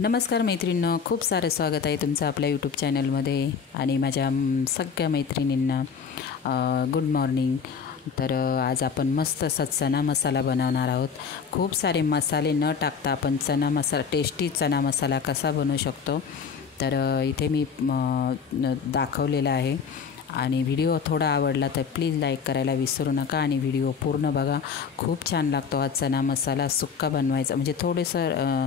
नमस्कार मैत्रिणींनो, खूप सारं स्वागत आहे तुमचं आपल्या यूट्यूब चॅनलमध्ये आणि माझ्या सगळ्या मैत्रिणींना गुड मॉर्निंग। तर आज आपण मस्त असा चना मसाला बनवणार आहोत। खूप सारे मसाले न टाकता आपण चना मसाला टेस्टी चना मसाला कसा बनवू शकतो तर इथे मी दाखवलेला आहे। आणि व्हिडिओ थोडा आवडला तर प्लीज लाईक करायला विसरू नका आणि व्हिडिओ पूर्ण बघा। खूप छान लागतो हा चना मसाला। सुक्का बनवायचा म्हणजे थोडंसं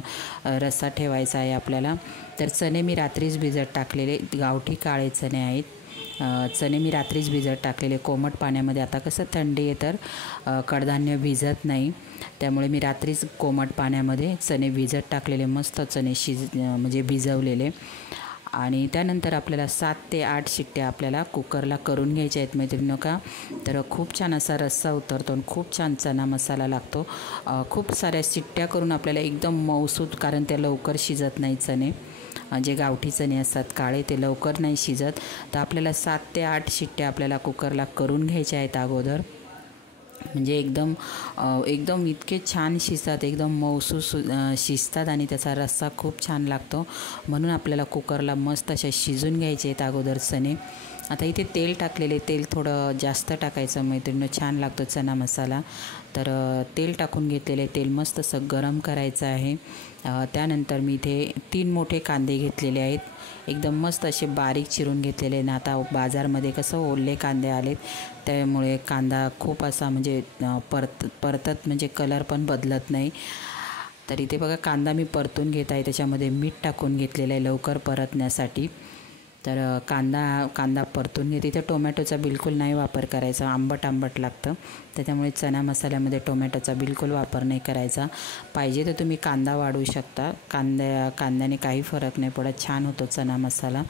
रस्सा ठेवायचा आहे आपल्याला। तर चणे मी रात्रीच भिजत टाकलेले, गावठी काळे चणे आहेत। चणे मी रात्रीच भिजत टाकलेले कोमट पाण्यामध्ये। आता कसं थंडी आहे तर कडधान्य भिजत नाही, त्यामुळे मी रात्रीच कोमट पाण्यामध्ये चणे भिजत टाकलेले, मस्त चणे म्हणजे भिजवलेले। आणि त्यानंतर आपल्याला 7 ते 8 शिट्ट्या आपल्याला कुकरला करून घ्यायच्या आहेत मैत्रिणींनो का। तर खूप छान असा रस्सा उतरतो आणि खूप छान चना मसाला लागतो। खूप साऱ्या शिट्ट्या करून आपल्याला एकदम मऊसूत, कारण ते लवकर शिजत नाही चणे, जे गावठी चणे असतात काळे ते लवकर नाही शिजत। तर आपल्याला 7 ते 8 शिट्ट्या आपल्याला कुकरला करून घ्यायच्या आहेत अगोदर, म्हणजे एकदम इतके छान शिजतात, एकदम मऊसूस शिजतात आणि त्याचा रस्सा खूप छान लागतो। म्हणून आपल्याला कुकरला मस्त असे शिजून घ्यायचे आहेत अगोदर चणे। आता इथे तेल टाकलेले, तेल थोडं जास्त टाकायचं मैत्रिणींनो, छान लागतो चना मसाला। तर तेल टाकून घेतलेले, तेल मस्त असं गरम करायचं आहे। त्यानंतर मी इथे 3 मोठे कांदे घेतलेले आहेत, एकदम मस्त असे बारीक चिरून घेतलेले ना। आता बाजारमध्ये कसं ओले कांदे आलेत त्यामुळे कांदा खूप असा म्हणजे परतत म्हणजे कलर पण बदलत नाही। तर इथे बघा कांदा मी परतून घेत आहे, त्याच्यामध्ये मीठ टाकून घेतलेलं आहे लवकर परतण्यासाठी। तर कांदा परतून घेते। इथे टोमॅटोचा बिलकुल नाही वापर करायचा, आंबट लागतं, त्याच्यामुळे चना मसाल्यामध्ये टोमॅटोचा बिलकुल वापर नाही करायचा। पाहिजे तर तुम्ही कांदा वाढवू शकता, कांद्याने काही फरक नाही पडत, छान होतो चना मसाला।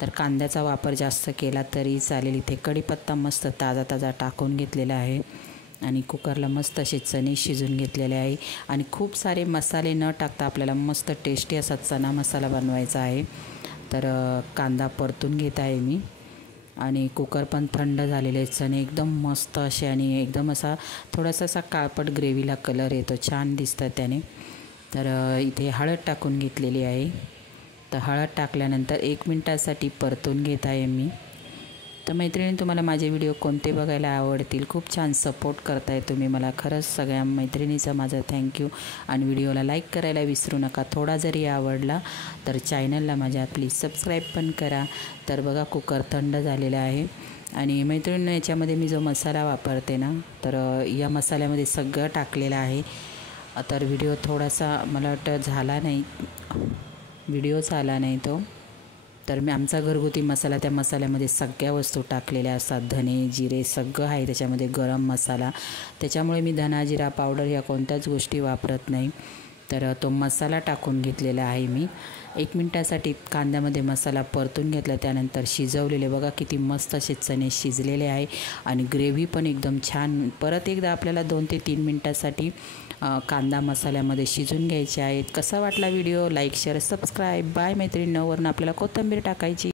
तर कांद्याचा वापर जास्त केला तरी चालेल। इथे कढीपत्ता मस्त ताजा टाकून घेतलेला आहे आणि कुकरला मस्त असे चणे शिजून घेतलेले आहे। आणि खूप सारे मसाले न टाकता आपल्याला मस्त टेस्टी असा चना मसाला बनवायचा आहे। तर कांदा परतून घेत आहे मी आणि कुकर पण थंड झालेले, चणे एकदम मस्त असे आणि एकदम असा थोडासा असा काळपट ग्रेव्हीला कलर येतो, छान दिसतं त्याने। तर इथे हळद टाकून घेतलेली आहे। तर हळद टाकल्यानंतर 1 मिनिटासाठी परतून घेत आहे मी। तर मैत्रिणी, तुम्हाला माझे व्हिडिओ कोणते बघायला आवडतील, खूप छान सपोर्ट करताय तुम्ही मला, खरंच सगळ्या मैत्रिणीचा माझा थँक्यू। आणि व्हिडिओला लाईक करायला विसरू नका, थोडा जरी आवडला तर चॅनलला माझ्या प्लीज सबस्क्राईब पण करा। तर बघा कुकर थंड झालेला आहे आणि मैत्रिणींनो, याच्यामध्ये मी जो मसाला वापरते ना, तर या मसाल्यामध्ये सगळं टाकलेलं आहे। तर व्हिडिओ थोडासा मला वाटतं व्हिडिओ झाला नाही तो। तर मी आमचा घरगुती मसाला, त्या मसाल्यामध्ये सगळ्या वस्तू टाकलेल्या असतात, धने जिरे सगळं आहे त्याच्यामध्ये, गरम मसाला, त्याच्यामुळे मी धना जिरा पावडर या कोणत्याच गोष्टी वापरत नाही। तर तो मसाला टाकून घेतलेला आहे मी। 1 मिनिटासाठी कांद्यामध्ये मसाला परतून घेतला, त्यानंतर शिजवलेले बघा किती मस्त असे चणे शिजलेले आहे आणि ग्रेव्ही पण एकदम छान। परत एकदा आपल्याला 2 ते 3 मिनिटासाठी कांदा मसाल्यामध्ये शिजून घ्यायचे आहेत। कसा वाटला video, like share subscribe. Bye मैत्रिणींनो, वरून आपल्याला कोथिंबीर टाकायची।